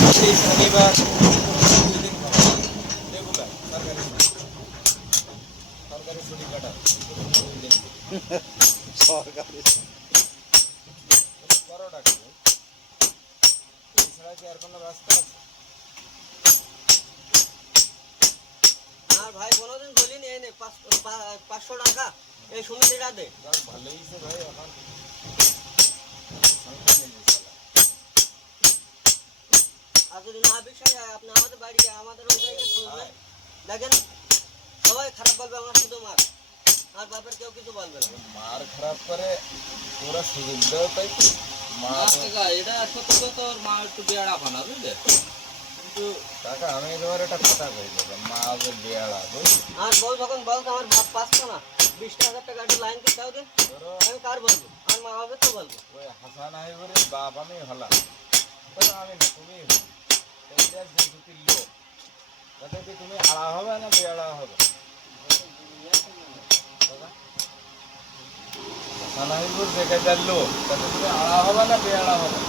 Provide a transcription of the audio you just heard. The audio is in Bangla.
এই শনিবার 2 দিন খাবো রেগুলার সরকারি সরকারি ছুটি কাটা 2 দিন সরকারি বড় টাকা এছাড়া কি আর কোনো রাস্তা আছে? আর ভাই কোনোদিন বলিনি এই নে 500 টাকা এই সমিতিটা দে। ভালোই হয়েছে ভাই এখন সংখ্যা নেই শালা। আর যদি না বিশ্বাস হয় আপনি আমাদের বাড়ি গিয়ে আমাদের ওই জায়গায় খুঁজবেন দেখেন সবাই খারাপ বলবে আমার শুধু মার আর বাপের কেউ কিছু বলবে না। মার খারাপ করে তোরা সুযোগ দেও তাই মা এটা সত্য তোর মা একটু বেড়া বানা বুঝলে কিন্তু কাকা আমি তোমার একটা কথা কই দেবো মা যে বেয়ারা বুঝলি আর বউ যখন বলতো আমার ভাব পাচ্ছ না 20,000 টাকা একটু লাইন দিতে হবে ধরো আমি কার বলবো আমার মা বাবার তো বলবো। ওই হাসান হাইবুরের বাপ আমি হলাম তবে আমি না তুমি এইটা যে দুটি লোক তাতে কি তুমি আড়া হবে না বেয়ারা হবে দাদা? হাসান হাইবুর যে কাজের লোক তাতে তুমি আড়া হবে না বেয়ারা হবে?